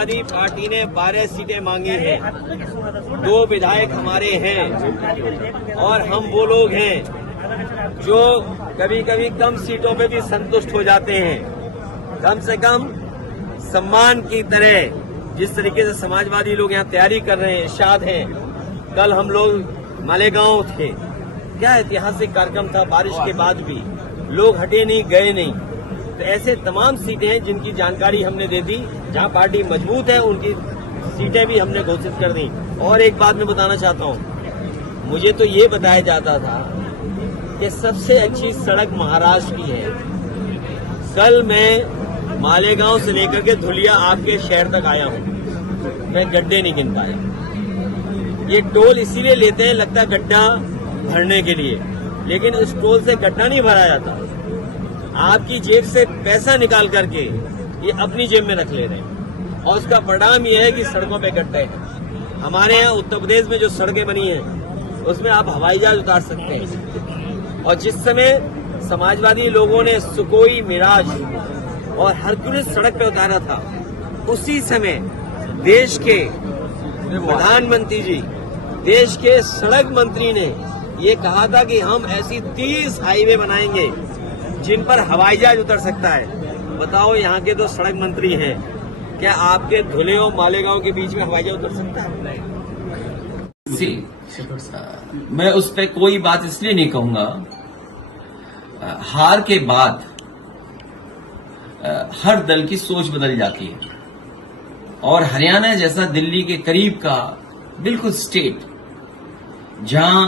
Samajwadi party ने 12 सीटें मांगी हैं, 2 विधायक हमारे हैं और हम वो लोग हैं जो कभी कभी कम सीटों पे भी संतुष्ट हो जाते हैं। कम से कम सम्मान की तरह जिस तरीके से समाजवादी लोग यहाँ तैयारी कर रहे हैं, इरशाद हैं। कल हम लोग मालेगांव थे, क्या ऐतिहासिक कार्यक्रम था, बारिश के बाद भी लोग हटे नहीं, गए नहीं। तो ऐसे तमाम सीटें हैं जिनकी जानकारी हमने दे दी, जहां पार्टी मजबूत है उनकी सीटें भी हमने घोषित कर दी। और एक बात मैं बताना चाहता हूं, मुझे तो ये बताया जाता था कि सबसे अच्छी सड़क महाराष्ट्र की है। कल मैं मालेगांव से लेकर के धुलिया आपके शहर तक आया हूं, मैं गड्ढे नहीं गिन पाया। ये टोल इसीलिए लेते हैं, लगता है गड्ढा भरने के लिए, लेकिन इस टोल से गड्ढा नहीं भरा जाता। आपकी जेब से पैसा निकाल करके ये अपनी जेब में रख ले रहे हैं और उसका परिणाम ये है कि सड़कों पे गड्ढे हैं। हमारे यहाँ उत्तर प्रदेश में जो सड़कें बनी हैं उसमें आप हवाई जहाज उतार सकते हैं। और जिस समय समाजवादी लोगों ने सुकोई, मिराज और हरक्यूलिस सड़क पे उतारा था, उसी समय देश के प्रधानमंत्री जी, देश के सड़क मंत्री ने ये कहा था कि हम ऐसी 30 हाईवे बनाएंगे जिन पर हवाई जहाज उतर सकता है। बताओ, यहाँ के तो सड़क मंत्री हैं, क्या आपके धुले और मालेगांव के बीच में हवाई जहाज उतर सकता है? मैं उस पर कोई बात इसलिए नहीं कहूंगा, हार के बाद हर दल की सोच बदल जाती है और हरियाणा जैसा दिल्ली के करीब का बिल्कुल स्टेट, जहां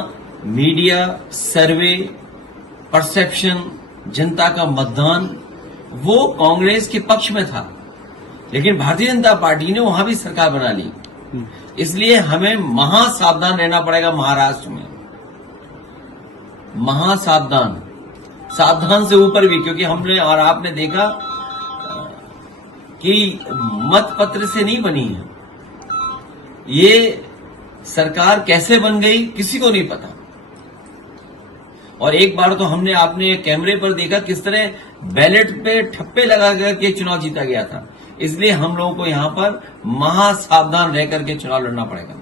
मीडिया, सर्वे, परसेप्शन, जनता का मतदान वो कांग्रेस के पक्ष में था, लेकिन भारतीय जनता पार्टी ने वहां भी सरकार बना ली। इसलिए हमें महासावधान रहना पड़ेगा महाराष्ट्र में, महासावधान, सावधान से ऊपर भी, क्योंकि हमने और आपने देखा कि मत पत्र से नहीं बनी है ये सरकार, कैसे बन गई किसी को नहीं पता। और एक बार तो हमने आपने कैमरे पर देखा किस तरह बैलेट पे ठप्पे लगा करके चुनाव जीता गया था। इसलिए हम लोगों को यहां पर महासावधान रह करके चुनाव लड़ना पड़ेगा।